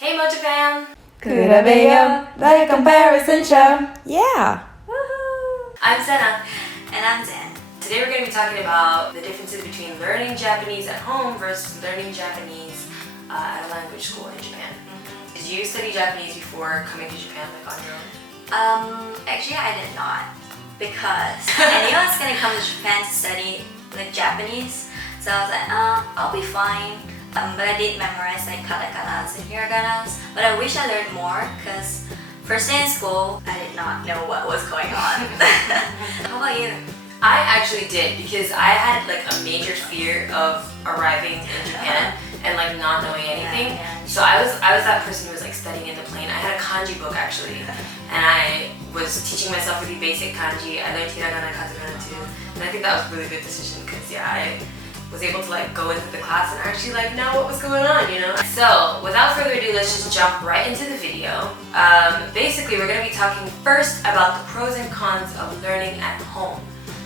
Hey Mojo fam! Kurabeyo, the comparison show. Yeah! Woohoo! I'm Sena. And I'm Zen. Today we're going to be talking about the differences between learning Japanese at home versus learning Japanese at a language school in Japan. Did you study Japanese before coming to Japan, like on your own? Actually I did not, because I knew I was gonna come to Japan to study like Japanese, so I was like, I'll be fine. But I did memorize like katakanas and hiraganas, but I wish I learned more because first day in school, I did not know what was going on. How about you? I actually did, because I had like a major fear of arriving in Japan and like not knowing anything. So I was that person who was like studying in the plane. I had a kanji book actually, and I was teaching myself really basic kanji. I learned hiragana, katakana too, and I think that was a really good decision because I was able to like go into the class and actually like know what was going on, you know? So without further ado, let's just jump right into the video. Basically, we're gonna be talking first about the pros and cons of learning at home.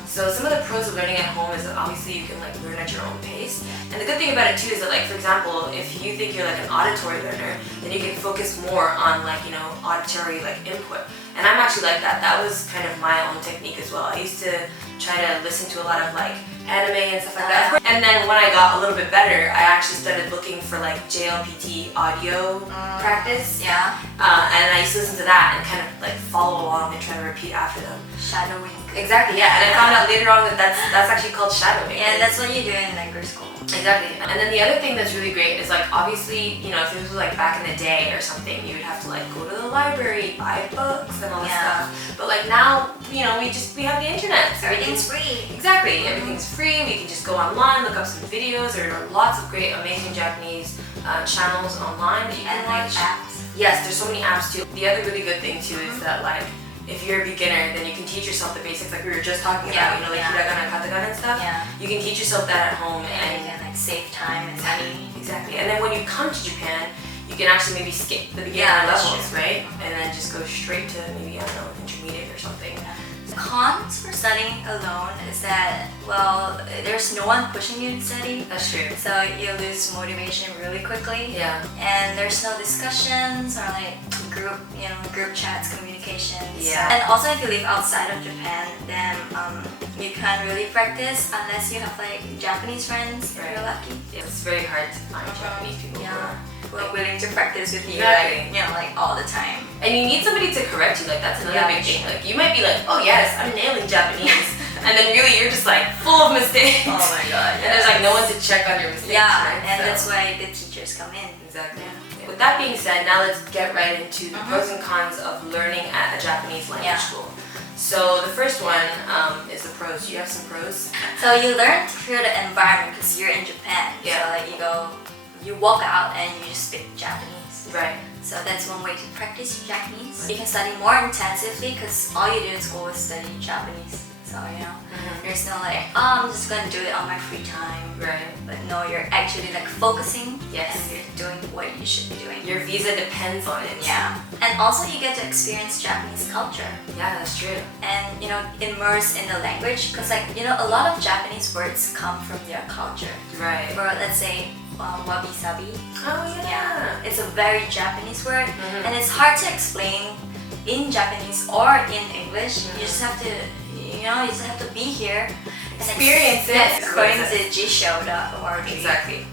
So some of the pros of learning at home is that obviously you can like learn at your own pace. And the good thing about it too is that, like, for example, if you think you're like an auditory learner, then you can focus more on like, you know, auditory like input. And I'm actually like that. That was kind of my own technique as well. I used to try to listen to a lot of like anime and stuff like that. And then when I got a little bit better, I actually started looking for like JLPT audio practice. Yeah. And I used to listen to that and kind of like follow along and try to repeat after them. Shadowing. Exactly, yeah. And I found out later on that that's actually called shadowing. Yeah, that's what you do in language school. Exactly. And then the other thing that's really great is like, obviously, you know, if this was like back in the day or something, you would have to like go to the library, buy books and all this stuff. But like now, you know, we have the internet. So Everything's free. Exactly. Everything's free. We can just go online, look up some videos. There are lots of great, amazing Japanese channels online that you can watch. Apps. Yes, there's so many apps too. The other really good thing too is that like, if you're a beginner, then you can teach yourself the basics like we were just talking about, you know, like hiragana, katakana and stuff. Yeah. You can teach yourself that at home And you can like save time and money. Exactly. And then when you come to Japan, you can actually maybe skip the beginner levels, right? And then just go straight to maybe, I don't know, intermediate or something. Cons for studying alone is that, well, there's no one pushing you to study. That's true. So you lose motivation really quickly. Yeah. And there's no discussions or like group chats, communications. Yeah. And also if you live outside of Japan, then you can't really practice unless you have like Japanese friends if you're lucky. It's very hard to find Japanese people who are willing to practice with you, Exactly. like all the time. And you need somebody to correct you, like that's another big thing. Like you might be like, oh yes, I'm nailing Japanese. And then really you're just like full of mistakes. Oh my god. And there's like no one to check on your mistakes. Yeah, right? and So that's why the teachers come in. Exactly. With that being said, now let's get right into the pros and cons of learning at a Japanese language school. So the first one is the pros. Do you have some pros? So you learn to feel the environment because you're in Japan. Yeah. So like you walk out and you just speak Japanese. Right. So that's one way to practice Japanese. You can study more intensively because all you do in school is study Japanese. So there's no like, I'm just gonna do it on my free time. Right. But no, you're actually like focusing. Yes. And you're doing what you should be doing. Your visa depends on it. Yeah. And also you get to experience Japanese culture. Yeah, that's true. And immerse in the language because like a lot of Japanese words come from their culture. Right. For let's say wabi sabi. Oh yeah. It's a very Japanese word and it's hard to explain in Japanese or in English. You just have to be here and experience it. According to jisho.org. Exactly.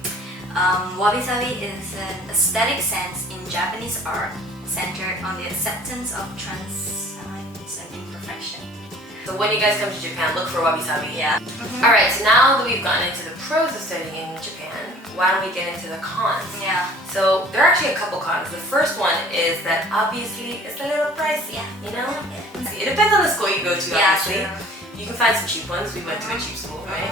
Wabi sabi is an aesthetic sense in Japanese art centered on the acceptance of transience and imperfection. So when you guys come to Japan, look for wabi sabi. Yeah. Alright, so now that we've gotten into the pros of studying in Japan, why don't we get into the cons? Yeah. So there are actually a couple cons. The first one is that obviously it's a little pricey, you know? It depends on the school you go to, obviously. True. You can find some cheap ones. We went to a cheap school, right?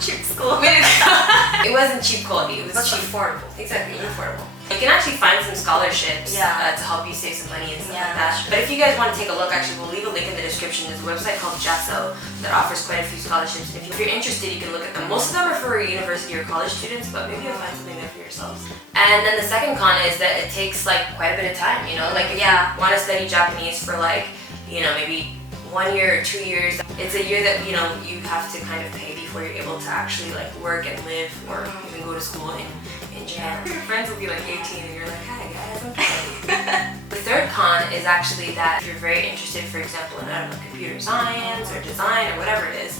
Cheap school. It wasn't cheap quality, it was cheap. affordable. Exactly, affordable. You can actually find some scholarships to help you save some money and stuff like that. But if you guys want to take a look, actually, we'll leave a link in the description. There's a website called JASO that offers quite a few scholarships. If you're interested, you can look at them. Most of them are for university or college students, but maybe you'll find something there for yourselves. And then the second con is that it takes like quite a bit of time, Like if you want to study Japanese for like, maybe 1 year or 2 years, it's a year that, you have to kind of pay before you're able to actually like work and live or even go to school in Japan. Your friends will be like 18 and you're like, hi guys, I'm con is actually that if you're very interested, for example, in, I don't know, computer science or design or whatever it is,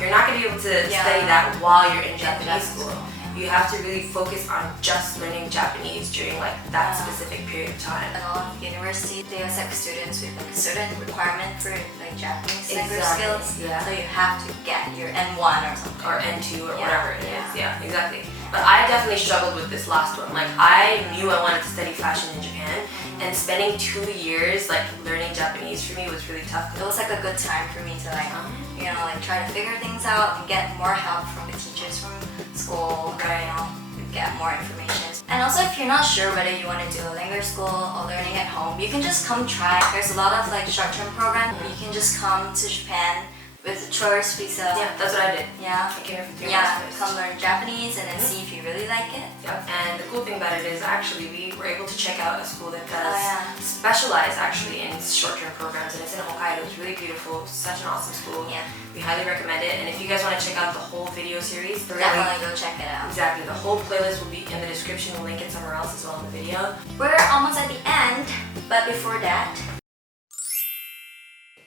you're not going to be able to study that while you're in Japanese school. You have to really focus on just learning Japanese during like that specific period of time. A lot of universities, they accept students with like a certain requirement for like Japanese language skills. Yeah. So you have to get your N1 or something. Or N2 or whatever it is. Yeah, exactly. But I definitely struggled with this last one. Like I knew I wanted to study fashion in Japan, and spending 2 years like learning Japanese for me was really tough. It was like a good time for me to like, you know, like try to figure things out and get more help from the teachers from school, or, you know, get more information. And also if you're not sure whether you want to do a language school or learning at home, you can just come try. There's a lot of like short-term programs. You can just come to Japan with a tourist visa. Yeah, that's what I did. Yeah. I came here for 3 months Yeah, first. come learn Japanese and then see if you really like it. Yep. And the cool thing about it is actually we were able to check out a school that does specialize actually in short-term programs, and it's in Hokkaido. It's really beautiful. Such an awesome school. Yeah. We highly recommend it. And if you guys want to check out the whole video series, Definitely go check it out. Exactly. The whole playlist will be in the description. We'll link it somewhere else as well in the video. We're almost at the end, but before that,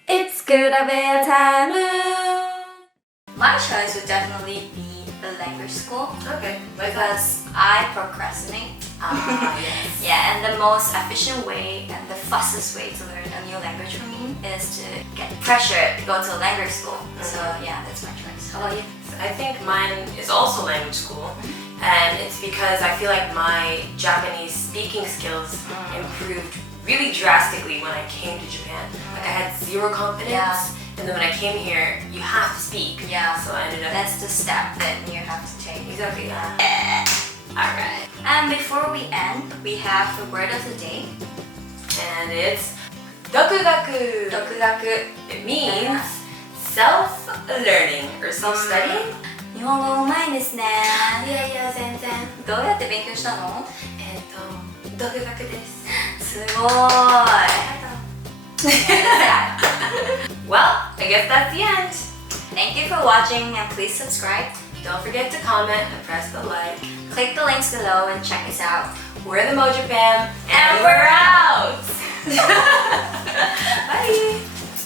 It's Kurabeyo time. my choice would definitely be the language school Okay. because I procrastinate. Yes. Yeah, and the most efficient way and the fastest way to learn a new language for me is to get pressured to go to a language school. So yeah, that's my choice. How about you? I think mine is also language school, and it's because I feel like my Japanese speaking skills improved really drastically when I came to Japan. Like I had zero confidence, and then when I came here, you have to speak. Yeah. So I ended up. That's the step that you have to take. Exactly. Yeah. Alright. And before we end, we have the word of the day. And it's DOKUGAKU. DOKUGAKU. It means self-learning or self-studying. 日本語うまいですね。いやいや全然。どうやって勉強したの？独学です。すごーい。Well, I guess that's the end. Thank you for watching and please subscribe. Don't forget to comment and press the like. Click the links below and check us out. We're the Mojo Fam, And we're out! Bye!